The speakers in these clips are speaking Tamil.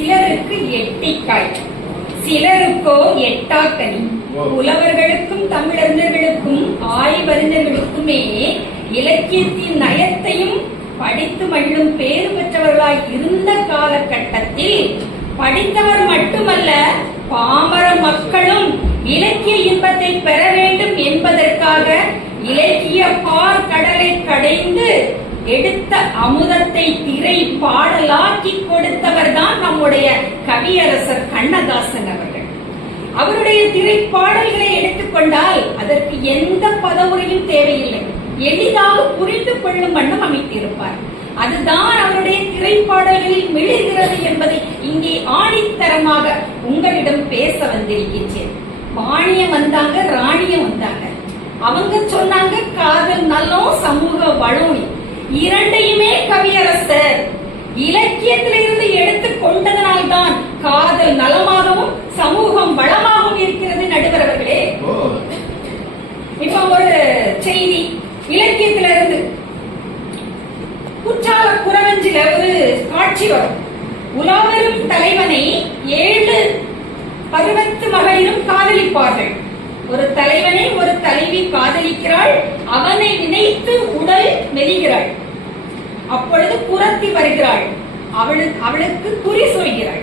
சிலருக்கு எட்டிக்காய் சிலருக்கோ எட்டாக்கனி புலவர்களுக்கும் தமிழறிஞர்களுக்கும் ஆய்வறிஞர்களுக்குமே இலக்கியத்தின் நயத்தையும் படித்து மகிழும் பேறு பெற்றவர்களாய் இருந்த காலகட்டத்தில் படித்தவர் மட்டுமல்ல பாமர மக்களும் இலக்கிய இன்பத்தை பெற வேண்டும் என்பதற்காக இலக்கிய பார் கடலை கடைந்து எடுத்த அமுதத்தை திரை பாடலாக்கி கொடுத்தவர் தான் நம்முடைய கவியரசர் கண்ணதாசன் அவர்கள். அவருடைய திரைப்பாடல்களை எடுத்துக்கொண்டால் அதற்கு எந்த பதவுரையும் தேவையில்லை. எளிதாக புரிந்து கொள்ளும் வண்ணம் அமைத்திருப்பார். அதுதான் அவருடைய திரைப்பாடல்களில் மிளிர்கிறது என்பதை இங்கே ஆணித்தரமாக உங்களிடம் பேச வந்திருக்கின்றேன். பாணியம் வந்தாங்க ராணியம் வந்தாங்க. அவங்க சொன்னாங்க காதல் நல்லோம் சமூக வளோனி. இரண்டையுமே கவியரசர். இலக்கியத்திலிருந்து எடுத்து கொண்டதனால்தான் காதல் நலமாகவும் சமூகம் வளமாகவும் இருக்கிறது நடுவர் அவர்களே இப்ப ஒரு செய்தி. இலக்கியத்திலிருந்து குற்றால குறவஞ்சில ஒரு காட்சி வரும். உலாவரும் தலைவனை ஏழு பருவத்து மகளிரும் காதலிப்பார்கள். ஒரு தலைவனை ஒரு தலைவி காதலிக்கிறாள் அவனை நினைத்து உடல் மெலிகிறாள். அப்பொழுது புறத்தி வருகிறாள். அவளுக்கு அவளுக்கு குறி சொல்கிறாள்.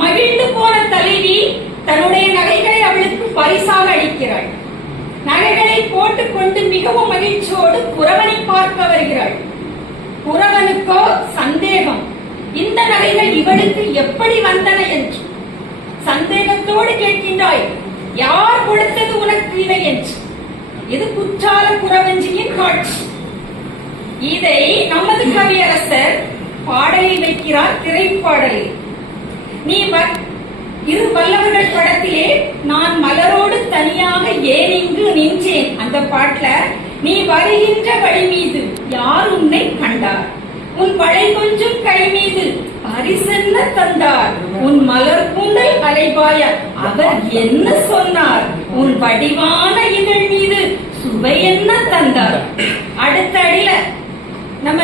மகிழ்ந்து போன தலைவி தன்னுடைய நகைகளை அவளுக்கு பரிசாக அளிக்கிறாள். நகைகளை போட்டுக்கொண்டு மிகவும் மகிழ்ச்சியோடு குறவனை பார்க்க வருகிறாள். குறவனுக்கோ சந்தேகம் இந்த நகைகள் இவளுக்கு எப்படி வந்தன என்று. சந்தேகத்தோடு கேட்கின்றாய் யார் கொடுத்தது உனக்கு இதை என்று? இது குற்றால குறவஞ்சியின் காட்சி. இதை நமது கவியரசர் பாடலில் வைக்கிறார் திரைப்பாடலில். நீ வ- இரு வல்லவர்கள் படத்திலே நான் மலரோடு தனியாக ஏன் இங்கு நின்றேன்? அந்த பாட்டுல நீ வருகின்ற வழி மீது யார் உன்னை கண்டார்? உன் வளை கொஞ்சம் கை மீது பரிசென்ன தந்தார். உன் மலர் கூண்டை அலைபாய அவர் என்ன சொன்னார்? உன் வடிவான இதழ் மீது சுவை என்ன தந்தார்? அடுத்த அடியில நம்ம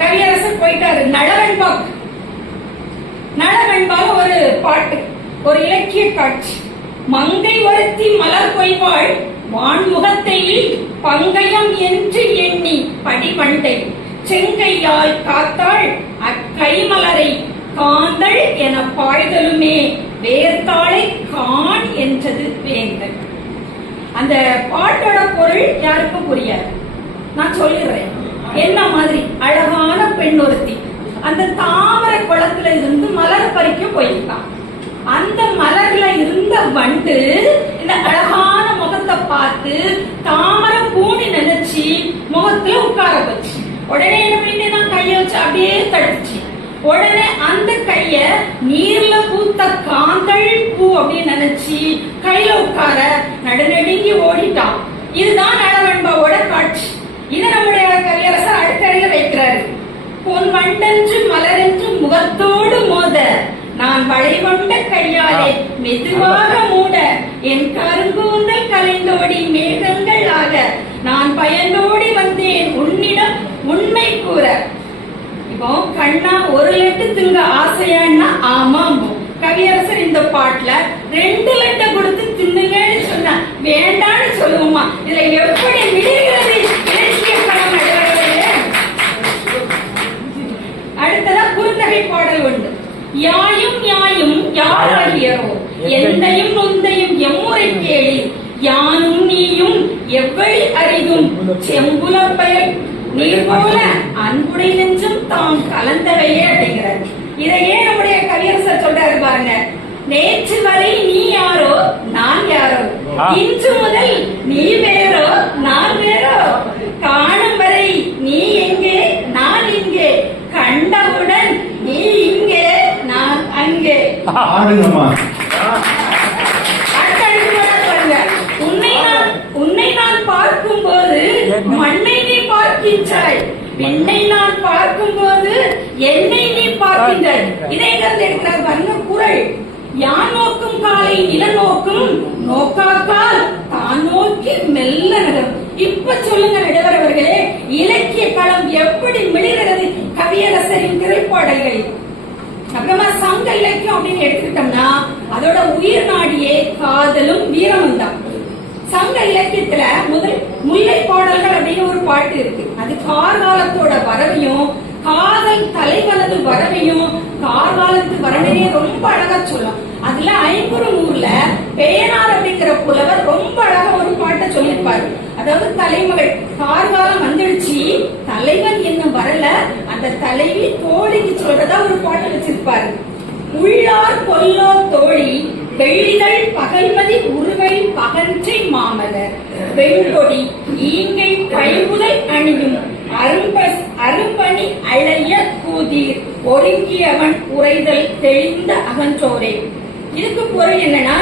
கவியரசர் போயிட்டாரு. நளவன்பாக்கு நளவெண்பாக ஒரு பாட்டு ஒரு இலக்கிய காட்சி. மங்கை ஒருத்தி மலர் கொய்வாள் வான்முகத்தை பங்கயம் என்று எண்ணி படிமண்டை செங்கையால் காத்தாள் அக்கைமலரை காந்தள் என பாய்தலுமே வேர்த்தாளை காண் என்றது வேந்தன். அந்த பாட்டோட பொருள் யாருக்கும் புரியாது? நான் சொல்லிடுறேன். என்ன மாதிரி? அழகான பெண் ஒருத்தி. அந்த தாமரை குளத்துல இருந்து மலர் பறிக்க போயிருக்கான் அந்த மலர்ல இருந்த வண்டு இந்த அழகான முகத்தை பார்த்து தாமரை பூனி நினைச்சு முகத்துல உட்கார வச்சு. உடனே என்ன பண்ணிட்டு நான் கையை வச்சு அப்படியே தடுச்சு உடனே அந்த கைய நீர்ல பூத்த காந்தள் பூ அப்படின்னு நினைச்சு கையில உட்கார நடுநடுங்கி ஓடிட்டான். இதுதான் நலவெண்பாவோட காட்சி. இதை நம்முடைய கவியரசர் அடுத்தறையில வைக்கிறாரு. பொன் வண்டென்று மலரென்று முகத்தோடு மோத நான் வளைவண்ட கையாலே மெதுவாக மூட என் கருங்கூந்தல் கலைந்தோடி மேகங்கள் ஆக நான் பயந்தோடி வந்தேன் உன்னிடம் உண்மை கூற. இருக்கும் கண்ணா ஒரு லெட்டு திங்க ஆசையான்னா ஆமாம். கவியரசர் இந்த பாட்டுல ரெண்டு லெட்டை கொடுத்து தின்னுங்கன்னு சொன்னா வேண்டான்னு சொல்லுவோமா? இதுல எப்படி விடுகிறது அடுத்ததா குறுந்தகை பாடல் உண்டு. யாயும் யாயும் யாராகியரோ? எந்தையும் நொந்தையும் எம்முறை கேளி. யானும் நீயும் எவ்வழி அரிதும். செம்புல பயல் போல அன்புடை நெஞ்சும் தாம் கலந்தவையே அப்படிங்கிறார் இதையே நம்முடைய கவியரசர் சொல்றாரு பாருங்க. நேற்று வரை நீ யாரோ நான் யாரோ. இன்று முதல் நீ வேறோ நான் வேறோ? காணும் வரை நீ எங்கே நான் இங்கே கண்டவுடன் நீ இங்கே நான் அங்கே. உன்னை நான் உன்னை நான் பார்க்கும்போது மண்ணை நீ பார்க்கின்றாய். என்னை நான் பார்க்கும் போது என்னை நீ பார்க்கின்றாய். இதை இருக்கிற எடுக்கிறார் குரல் யான் நோக்கும் காலை நில நோக்கும் நோக்காக்கால் தான் நோக்கி மெல்ல நகரும் இப்ப சொல்லுங்க நடுவர் அவர்களே இலக்கிய களம் எப்படி மிளிர்கிறது? கவியரசரின் திரைப்பாடல்கள். அப்புறமா சங்க இலக்கியம் அப்படின்னு எடுத்துக்கிட்டோம்னா அதோட உயிர் நாடியே காதலும் வீரமும் தான். சங்க இலக்கியத்துல முதல் முல்லை பாடல்கள் அப்படின்னு பாட்டு இருக்கு. அது கார்காலத்தோட வரவையும் காதல் தலைவனது வரவையும் கார்காலத்து வரவையே ரொம்ப அழகா சொல்லும். அதுல ஐம்புறநூர்ல பேனார் அப்படிங்கிற புலவர் ரொம்ப அழகா ஒரு பாட்டை சொல்லியிருப்பாரு. அதாவது தலைமகள் கார்காலம் வந்துடுச்சு தலைவன் இன்னும் வரல அந்த தலைவி தோழிக்கு சொல்றதா ஒரு பாட்டு வச்சிருப்பாரு. உள்ளார் கொல்லோ தோழி வெள்ளிதழ் பகல்மதி உருவை பகன்றை மாமலர். வெண்கொடி ஈங்கை கைமுதல் அணியும் அரும்பஸ் அரும்பணி அழைய கூதீர் ஒருங்கியவன் உரைதல் தெளிந்த அகன்றோரே இதுக்கு பொருள் என்னன்னா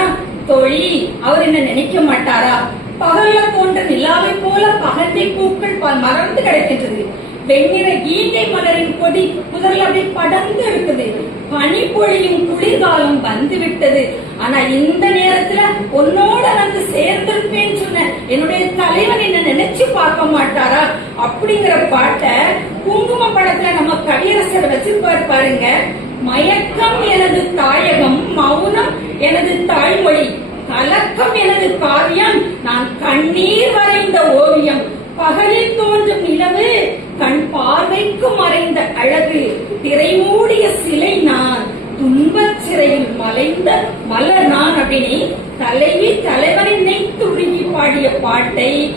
தோழி அவர் என்ன நினைக்க மாட்டாரா? பகல்ல போன்ற நிலாவை போல பகந்தி பூக்கள் மறந்து கிடைக்கின்றது. வெண்ணிற ஈங்கை மலரின் கொடி முதல்ல அப்படி படர்ந்து இருக்குது பனி பொழியும் குளிர்காலம் வந்து விட்டது ஆனா இந்த நேரத்துல உன்னோட வந்து சேர்ந்திருப்பேன்னு சொன்ன என்னுடைய தலைவன் என்ன நினைச்சு பார்க்க மாட்டாரா? அப்படிங்கிற பாட்டை குங்கும படத்துல நம்ம கவியரசர் வச்சிருப்பாரு பாருங்க. மயக்கம் எனது தாயகம் மௌனம் எனது தாய்மொழி கலக்கம் எனது காவியம் நான் கண்ணீர் வரைந்த ஓவியம். பகலில் தோன்றும் நிலவு கண் பார் மறைந்த அழகு திரை மூடிய சிலை நான் துன்பச் சிறையில் மலைந்த மலர் நான் அப்படின்னு தலைவி தலைவனை நினைத்து உருகி பாடிய பாட்டை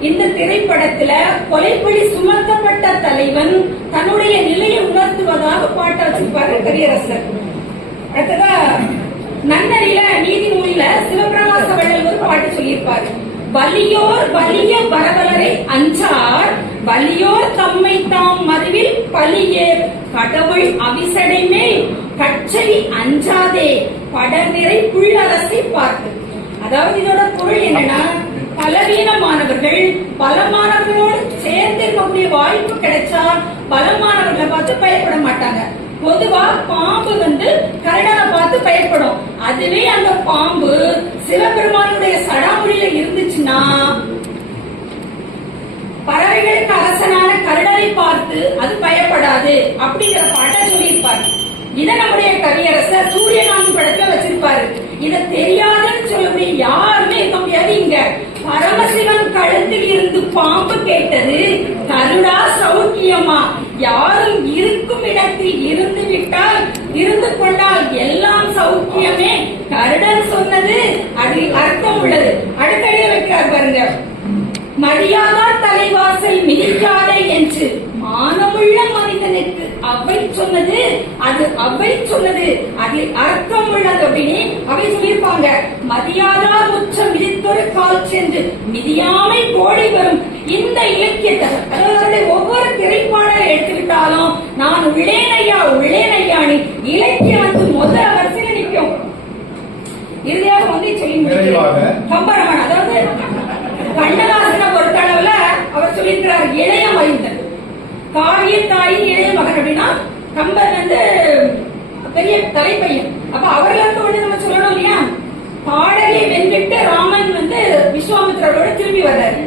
இந்த திரைப்படத்துல கொலைப்படி சுமத்தப்பட்ட தலைவன் தன்னுடைய நிலையை உணர்த்துவதாக பாட்டை வச்சிருப்பாரு கரியரசர். அடுத்ததா நன்னறியில நீதி நூலில சிவபிரகாச வள்ளல் ஒரு பாட்டு சொல்லியிருப்பாரு. வலியோர் வலிய பரவலரை அஞ்சார் வலியோர் தம்மை தாம் மதுவில் பலியே கடவுள் அவிசடைமே மேல் அஞ்சாதே. படநிறை புள்ளரசை பார்த்து. அதாவது இதோட பொருள் என்னன்னா பலவீனமானவர்கள் பலமானவர்களோடு சேர்ந்து இருக்கக்கூடிய வாய்ப்பு கிடைச்சா பலமானவர்களை பார்த்து பயப்பட மாட்டாங்க. பொதுவா பாம்பு வந்து கரடனை பார்த்து பயப்படும். அதுவே அந்த பாம்பு சிவபெருமானுடைய சடாமொழியில இருந்துச்சுன்னா பறவைகளுக்கு அரசனான கருடனை பார்த்து அது பயப்படாது. அப்படிங்கிற பாட்டை சொல்லியிருப்பாரு இதை நம்முடைய கவியரசர் சூரியகாந்தி படத்துல வச்சிருப்பாரு. இத தெரியாதுன்னு சொல்லக்கூடிய யாருமே இருக்க முடியாது இங்க. பரமசிவன் கழுத்தில் இருந்து பாம்பு கேட்டது கருடா சௌக்கியமா? யாரும் இருக்கும் இடத்தில் இருந்து விட்டால் இருந்து கொண்டால் எல்லாம் சௌக்கியமே? கருடன் சொன்னது அதில் அர்த்தம் உள்ளது. அடுத்தடியே வைக்கிறார் பாருங்க. மரியாதா தலைவாசல் மிதிக்காதே என்று. மானமுள்ள மனிதனுக்கு அவை சொன்னது அது அவை சொன்னது. அதில் அர்த்தம் உள்ளது அப்படின்னு அவை சொல்லியிருப்பாங்க. மதியாதா உச்சம் மிதித்தொரு கால் சென்று மிதியாமை கோடை வரும். இந்த இலக்கியத்தை அதாவது ஒவ்வொரு திரைப்பாடலை எடுத்துக்கிட்டாலும் நான் உள்ளேனையா உள்ளேனையானி இலக்கியம் வந்து முதல் வரிசையில நிற்கும். இறுதியாக வந்து சொல்லி. முடிக்கிறேன். கம்பரமன் அதாவது கண்ணதாசனை பொறுத்தளவுல அவர் சொல்லியிருக்கிறார் இளைய காரிய தாயின் இளைய மகன் அப்படின்னா கம்பன் வந்து பெரிய தலைப்பையன். அப்ப அவர்களுக்கு வந்து நம்ம சொல்லணும் இல்லையா? பாடலை வென்றுட்டு ராமன் வந்து விஸ்வாமித்திரோட திரும்பி வர்றாரு.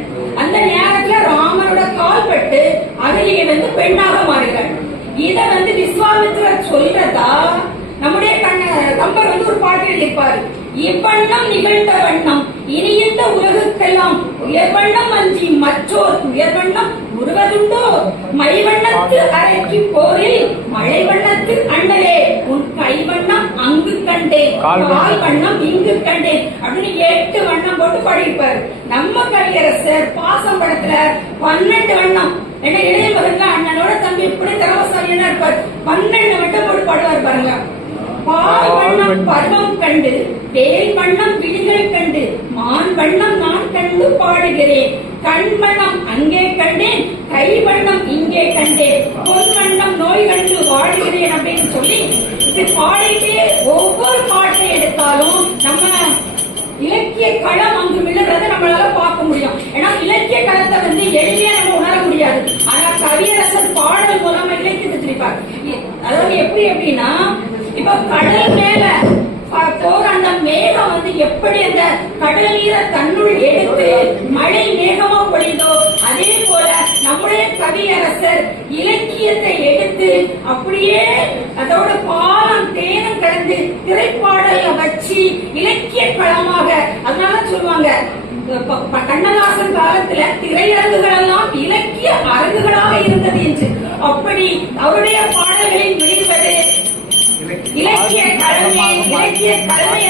அந்த நேரத்துல ராமனோட கால் பட்டு அகலியை வந்து பெண்ணாக மாறுகிறாள். இத வந்து விஸ்வாமித்திரர் சொல்றதா? நம்முடைய கண்ண கம்பர் வந்து ஒரு பாட்டு எழுதிப்பாரு இவ்வண்ணம் நிகழ்ந்த வண்ணம் இனி இந்த உலகுக்கெல்லாம் உயர்வண்ணம் அஞ்சி மற்றோர் உயர்வண்ணம் உருவதுண்டோ மைவண்ணத்து அரைக்கு போரில் மழை வண்ணத்து அண்ணலே உன் கைவண்ணம் அங்கு கண்டேன். கால் வண்ணம். வண்ணம் இங்கு கண்டேன். அப்படின்னு எட்டு வண்ணம் போட்டு பாடியிருப்பாரு. நம்ம கவியரசர் பாசம் படத்துல பன்னெண்டு வண்ணம். என்ன இளைய மகன்ல அண்ணனோட தம்பி இப்படி திறமசாலியா இருப்பார். பன்னெண்டு வட்டம் போட்டு பாடுவார் பாருங்க. பால் வண்ணம் பருவம் கண்டு வேல் வண்ணம் விழிகள் கண்டு மான் வண்ணம் கண்டு பாடுகிறேன். கண் வண்ணம் அங்கே கண்டேன். கை வண்ணம் இங்கே கண்டேன். பொன் வண்ணம் நோய் கண்டு வாடுகிறேன் அப்படின்னு சொல்லி இப்படி பாடிட்டே ஒவ்வொரு பாட்டை எடுத்தாலும் நம்ம இலக்கிய களம் அங்கு விழுறத நம்மளால பார்க்க முடியும். ஏன்னா இலக்கிய களத்தை வந்து எளிமையா நம்ம உணர முடியாது ஆனா கவியரசர் பாடல் மூலமா இலக்கியத்தை திணிப்பார் அதாவது எப்படி எப்படின்னா இப்ப கடல் மேல ப- போற அந்த மேகம் வந்து எப்படி அந்த கடல் நீரை தன்னுள் எடுத்து மழை மேகமா பொழிந்தோ அதே போல நம்முடைய கவியரசர் இலக்கியத்தை எடுத்து அப்படியே அதோட பாலம் தேனம் கலந்து திரைப்பாடல வச்சு இலக்கிய களமாக அதனால சொல்லுவாங்க கண்ணதாசன் காலத்துல திரையரங்குகள் எல்லாம் இலக்கிய அரங்குகளாக இருந்தது என்று. அப்படி அவருடைய பாடல்களில் வெளிவரு இலக்கிய கலமை இலக்கிய கலமை